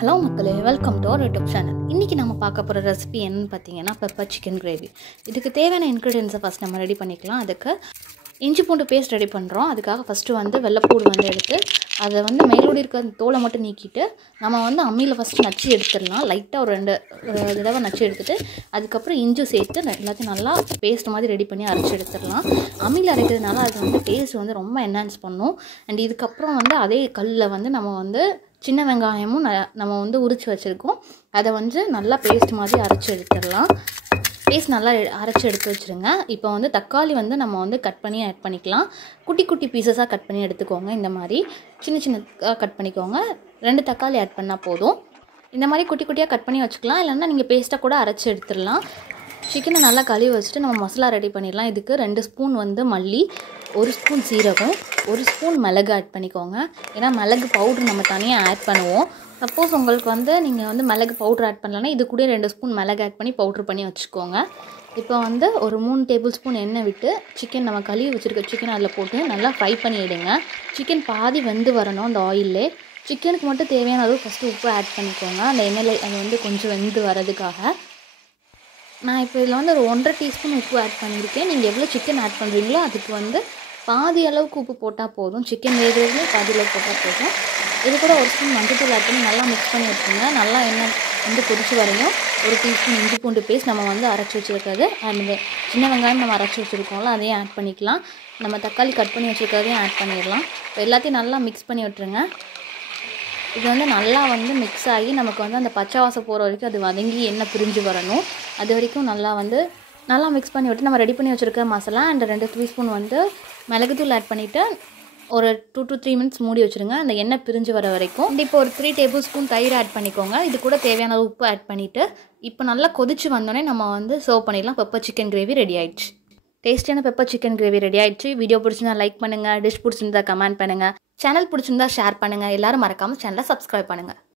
Hello மக்களே, welcome to our YouTube channel. இன்றைக்கி நம்ம பார்க்க போகிற ரெசிபி என்னன்னு பார்த்தீங்கன்னா பெப்பர் சிக்கன் கிரேவி. இதுக்கு தேவையான இன்க்ரீடியன்ஸை ஃபஸ்ட் நம்ம ரெடி பண்ணிக்கலாம். அதுக்கு இஞ்சி பூண்டு பேஸ்ட் ரெடி பண்ணுறோம். அதுக்காக ஃபஸ்ட்டு வெள்ளைப்பூடு எடுத்து அதை மேலோடி இருக்க தோலை மட்டும் நீக்கிட்டு நம்ம அம்மியில் ஃபஸ்ட்டு நச்சு எடுத்துடலாம். லைட்டாக ஒரு ரெண்டு தடவை நச்சு எடுத்துகிட்டு அதுக்கப்புறம் இஞ்சி சேர்த்து எல்லாத்தையும் நல்லா பேஸ்ட் மாதிரி ரெடி பண்ணி அரைச்சி எடுத்துடலாம். அம்மியில் அரைக்கிறதுனால அது டேஸ்ட் ரொம்ப என்ஹான்ஸ் பண்ணும். அண்ட் இதுக்கப்புறம் அதே கல்லில் நம்ம சின்ன வெங்காயமும் நம்ம உரித்து வச்சுருக்கோம். அதை நல்லா பேஸ்ட் மாதிரி அரைச்சி எடுத்துடலாம். பேஸ்ட் நல்லா அரைச்சி எடுத்து வச்சுருங்க. இப்போ தக்காளி நம்ம கட் பண்ணி ஆட் பண்ணிக்கலாம். குட்டி குட்டி பீசஸாக கட் பண்ணி எடுத்துக்கோங்க. இந்த மாதிரி சின்ன சின்ன கட் பண்ணிக்கோங்க. 2 தக்காளி ஆட் பண்ணால் போதும். இந்த மாதிரி குட்டி குட்டியாக கட் பண்ணி வச்சுக்கலாம். இல்லைன்னா நீங்கள் பேஸ்ட்டாக கூட அரைச்சி எடுத்துடலாம். சிக்கனை நல்லா கழுவி வச்சுட்டு நம்ம மசாலா ரெடி பண்ணிடலாம். இதுக்கு 2 ஸ்பூன் மல்லி, 1 ஸ்பூன் சீரகம், 1 ஸ்பூன் மிளகு ஆட் பண்ணிக்கோங்க. ஏன்னா மிளகு பவுட்ரு நம்ம தனியாக ஆட் பண்ணுவோம். சப்போஸ் உங்களுக்கு நீங்கள் மிளகு பவுட்ரு ஆட் பண்ணலன்னா இது கூட 2 ஸ்பூன் மிளகு ஆட் பண்ணி பவுட்ரு பண்ணி வச்சுக்கோங்க. இப்போ ஒரு 3 டேபிள் ஸ்பூன் எண்ணெய் விட்டு சிக்கன் நம்ம கழுவி வச்சுருக்க சிக்கன் அதில் போட்டு நல்லா ஃப்ரை பண்ணிவிடுங்க. சிக்கன் பாதி வெந்து வரணும் அந்த ஆயிலே. சிக்கனுக்கு மட்டும் தேவையான அளவு ஃபஸ்ட்டு உப்பு ஆட் பண்ணிக்கோங்க. அந்த எண்ணெயில் அது கொஞ்சம் வெந்து வரதுக்காக. நான் இப்போ இதில் ஒரு 1.5 டீஸ்பூன் உப்பு ஆட் பண்ணியிருக்கேன். நீங்கள் எவ்வளோ சிக்கன் ஆட் பண்ணுறீங்களோ அதுக்கு பாதி அளவுக்கு உப்பு போட்டால் போதும். சிக்கன் வேகிறதுலேயே பாதி அளவு போட்டால் போதும். இது கூட 1 ஸ்பூன் மஞ்சள் ஆட் பண்ணி நல்லா மிக்ஸ் பண்ணி வச்சுருங்க. நல்லா எண்ணெய் கொதிச்சு வரையும் 1 டீஸ்பூன் இஞ்சி பூண்டு பேஸ்ட் நம்ம அரைச்சி வச்சுருக்கிறது அண்ட் சின்ன வெங்காயம் நம்ம அரைச்சி வச்சுருக்கோம்ல அதையும் ஆட் பண்ணிக்கலாம். நம்ம தக்காளி கட் பண்ணி வச்சுருக்கிறதையும் ஆட் பண்ணிடலாம். இப்போ எல்லாத்தையும் நல்லா மிக்ஸ் பண்ணி விட்டுருங்க. இது நல்லா மிக்ஸ் ஆகி நமக்கு அந்த பச்சை வாசம் போகிற வரைக்கும் அது வதங்கி எண்ணெய் பிரிஞ்சு வரணும். அது வரைக்கும் நல்லா மிக்ஸ் பண்ணி விட்டு நம்ம ரெடி பண்ணி வச்சுருக்க மசாலா அண்ட் 2 டீஸ்பூன் மிளகுத்தூள் ஆட் பண்ணிவிட்டு ஒரு 2 to 3 மினிட்ஸ் மூடி வச்சுருங்க. அந்த எண்ணெய் பிரிஞ்சு வர வரைக்கும். இப்போ ஒரு 3 டேபிள் ஸ்பூன் தயிர் ஆட் பண்ணிக்கோங்க. இது கூட தேவையான உப்பு ஆட் பண்ணிவிட்டு இப்போ நல்லா கொதிச்சு வந்தோடனே நம்ம சர்வ் பண்ணிடலாம். பெப்பர் சிக்கன் கிரேவி ரெடி ஆயிடுச்சு. டேஸ்டியான பெப்பர் சிக்கன் கிரேவி ரெடி ஆயிடுச்சு. வீடியோ பிடிச்சிருந்தா லைக் பண்ணுங்கள். டிஷ் பிடிச்சிருந்தா கமெண்ட் பண்ணுங்கள். சேனல் பிடிச்சிருந்தா ஷேர் பண்ணுங்கள். எல்லோரும் மறக்காமல் சேனலை சப்ஸ்கிரைப் பண்ணுங்கள்.